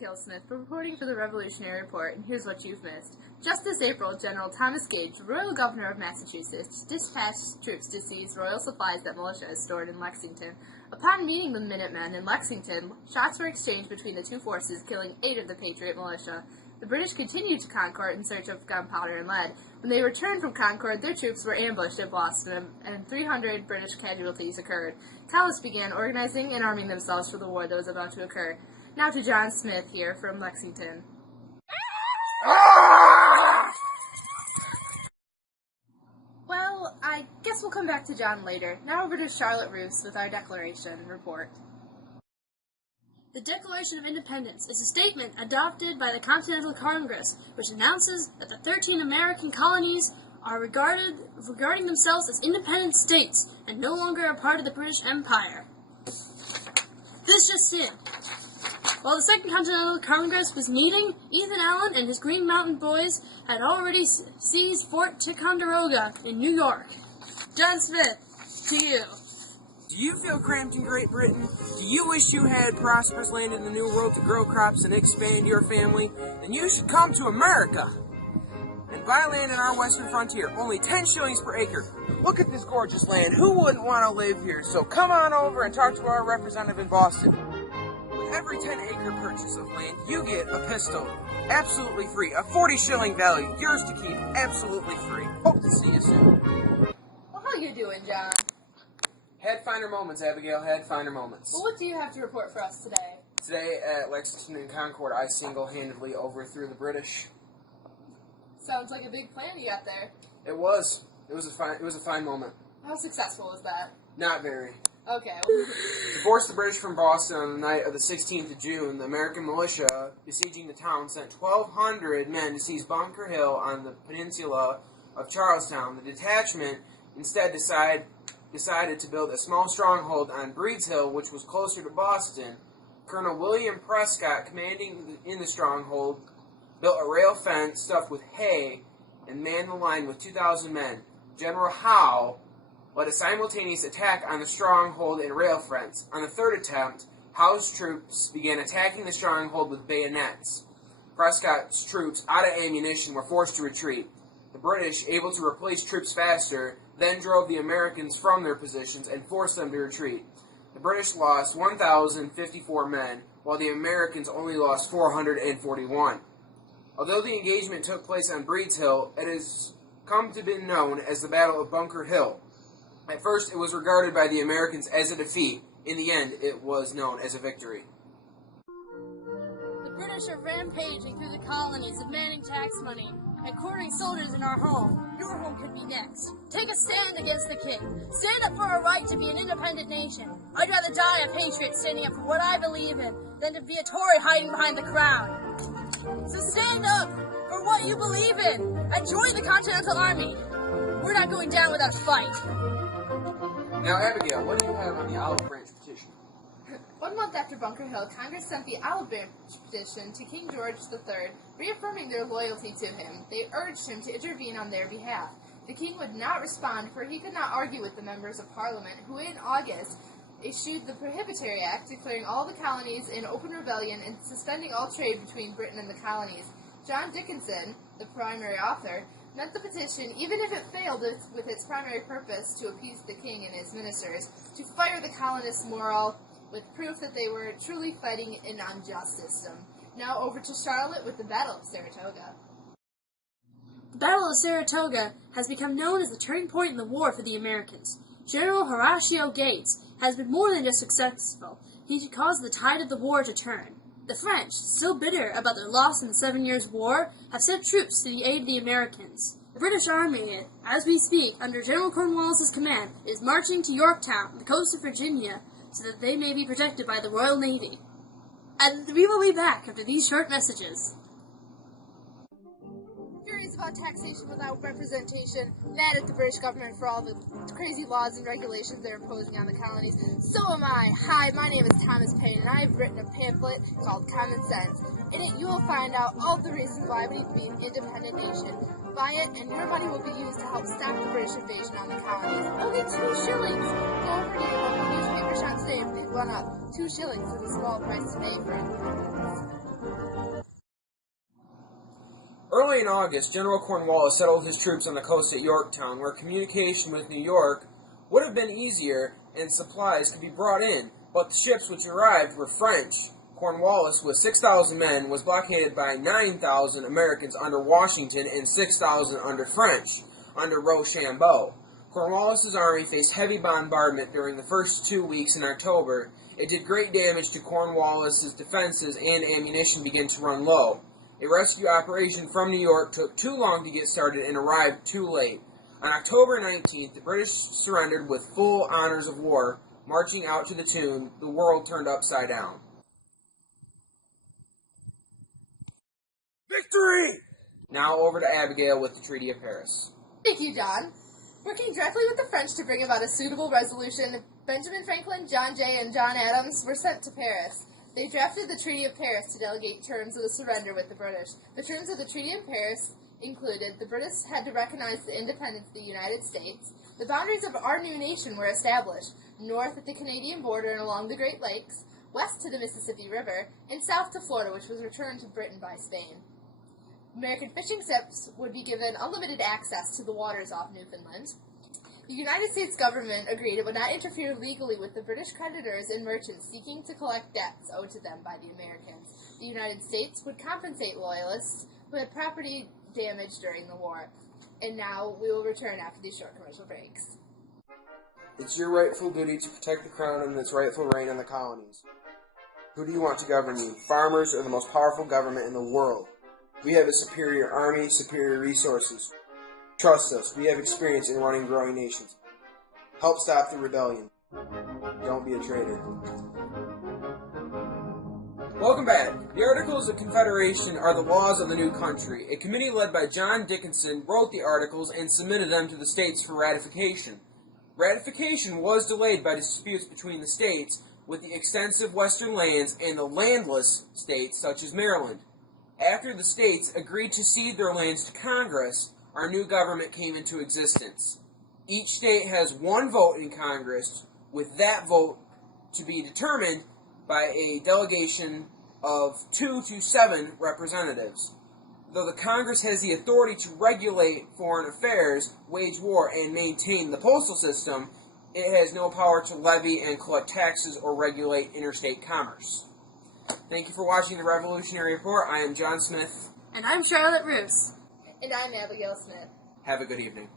Abigail Smith reporting for the Revolutionary Report, and here's what you've missed. Just this April, General Thomas Gage, the Royal Governor of Massachusetts, dispatched troops to seize royal supplies that militia has stored in Lexington. Upon meeting the Minutemen in Lexington, shots were exchanged between the two forces, killing 8 of the Patriot militia. The British continued to Concord in search of gunpowder and lead. When they returned from Concord, their troops were ambushed at Boston, and 300 British casualties occurred. Colonists began organizing and arming themselves for the war that was about to occur. Now to John Smith here from Lexington. Well, I guess we'll come back to John later. Now over to Charlotte Roos with our Declaration report. The Declaration of Independence is a statement adopted by the Continental Congress, which announces that the 13 American colonies are regarding themselves as independent states and no longer a part of the British Empire. This just in. While the Second Continental Congress was meeting, Ethan Allen and his Green Mountain Boys had already seized Fort Ticonderoga in New York. John Smith, to you. Do you feel cramped in Great Britain? Do you wish you had prosperous land in the New World to grow crops and expand your family? Then you should come to America and buy land in our western frontier, only 10 shillings per acre. Look at this gorgeous land. Who wouldn't want to live here? So come on over and talk to our representative in Boston. With every 10-acre purchase of land, you get a pistol, absolutely free, a 40-shilling value, yours to keep, absolutely free. Hope to see you soon. Well, how you doing, John? Had finer moments, Abigail, had finer moments. Well, what do you have to report for us today? Today at Lexington and Concord, I single-handedly overthrew the British. Sounds like a big plan you got there. It was. It was a fine moment. How successful was that? Not very. Okay. To force the British from Boston on the night of the 16th of June, the American militia besieging the town sent 1,200 men to seize Bunker Hill on the peninsula of Charlestown. The detachment instead decided to build a small stronghold on Breed's Hill, which was closer to Boston. Colonel William Prescott, commanding in the stronghold, built a rail fence stuffed with hay and manned the line with 2,000 men. General Howe led a simultaneous attack on the stronghold and rail fence. On the third attempt, Howe's troops began attacking the stronghold with bayonets. Prescott's troops, out of ammunition, were forced to retreat. The British, able to replace troops faster, then drove the Americans from their positions and forced them to retreat. The British lost 1,054 men, while the Americans only lost 441. Although the engagement took place on Breed's Hill, it has come to be known as the Battle of Bunker Hill. At first, it was regarded by the Americans as a defeat. In the end, it was known as a victory. The British are rampaging through the colonies, demanding tax money and quartering soldiers in our home. Your home could be next. Take a stand against the king. Stand up for our right to be an independent nation. I'd rather die a patriot standing up for what I believe in than to be a Tory hiding behind the crown. So stand up for what you believe in and join the Continental Army. We're not going down without a fight. Now, Abigail, what do you have on the Olive Branch petition? 1 month after Bunker Hill, Congress sent the Olive Branch petition to King George III, reaffirming their loyalty to him. They urged him to intervene on their behalf. The king would not respond, for he could not argue with the members of Parliament, who in August issued the Prohibitory Act, declaring all the colonies in open rebellion and suspending all trade between Britain and the colonies. John Dickinson, the primary author, meant the petition, even if it failed with its primary purpose to appease the king and his ministers, to fire the colonists' morale with proof that they were truly fighting an unjust system. Now over to Charlotte with the Battle of Saratoga. The Battle of Saratoga has become known as the turning point in the war for the Americans. General Horatio Gates has been more than just successful. He caused the tide of the war to turn. The French, still bitter about their loss in the 7 Years' War, have sent troops to the aid of the Americans. The British Army, as we speak, under General Cornwallis' command, is marching to Yorktown, the coast of Virginia, so that they may be protected by the Royal Navy. And we will be back after these short messages. Furious about taxation without representation, mad at the British government for all the crazy laws and regulations they're imposing on the colonies. So am I. Hi, my name is Thomas Paine, and I've written a pamphlet called Common Sense. In it, you will find out all the reasons why we need to be an independent nation. Buy it, and your money will be used to help stop the British invasion on the colonies. Only 2 shillings! Go over to your local newspaper shop today and pick one up. 2 shillings is a small price to pay for it. August, General Cornwallis settled his troops on the coast at Yorktown, where communication with New York would have been easier and supplies could be brought in, but the ships which arrived were French. Cornwallis, with 6,000 men, was blockaded by 9,000 Americans under Washington and 6,000 under French, under Rochambeau. Cornwallis's army faced heavy bombardment during the first 2 weeks in October. It did great damage to Cornwallis's defenses, and ammunition began to run low. A rescue operation from New York took too long to get started and arrived too late. On October 19th, the British surrendered with full honors of war, marching out to the tune, "The World Turned Upside Down." Victory! Now over to Abigail with the Treaty of Paris. Thank you, John. Working directly with the French to bring about a suitable resolution, Benjamin Franklin, John Jay, and John Adams were sent to Paris. They drafted the Treaty of Paris to delegate terms of the surrender with the British. The terms of the Treaty of Paris included the British had to recognize the independence of the United States. The boundaries of our new nation were established, north at the Canadian border and along the Great Lakes, west to the Mississippi River, and south to Florida, which was returned to Britain by Spain. American fishing ships would be given unlimited access to the waters off Newfoundland. The United States government agreed it would not interfere legally with the British creditors and merchants seeking to collect debts owed to them by the Americans. The United States would compensate loyalists who had property damage during the war. And now we will return after these short commercial breaks. It's your rightful duty to protect the crown and its rightful reign in the colonies. Who do you want to govern you? Farmers are the most powerful government in the world. We have a superior army, superior resources. Trust us, we have experience in running growing nations. Help stop the rebellion. Don't be a traitor. Welcome back. The Articles of Confederation are the laws of the new country. A committee led by John Dickinson wrote the articles and submitted them to the states for ratification. Ratification was delayed by disputes between the states with the extensive western lands and the landless states such as Maryland. After the states agreed to cede their lands to Congress, our new government came into existence. Each state has one vote in Congress, with that vote to be determined by a delegation of 2 to 7 representatives. Though the Congress has the authority to regulate foreign affairs, wage war, and maintain the postal system, it has no power to levy and collect taxes or regulate interstate commerce. Thank you for watching the Revolutionary Report. I am John Smith. And I'm Charlotte Roos. And I'm Abigail Smith. Have a good evening.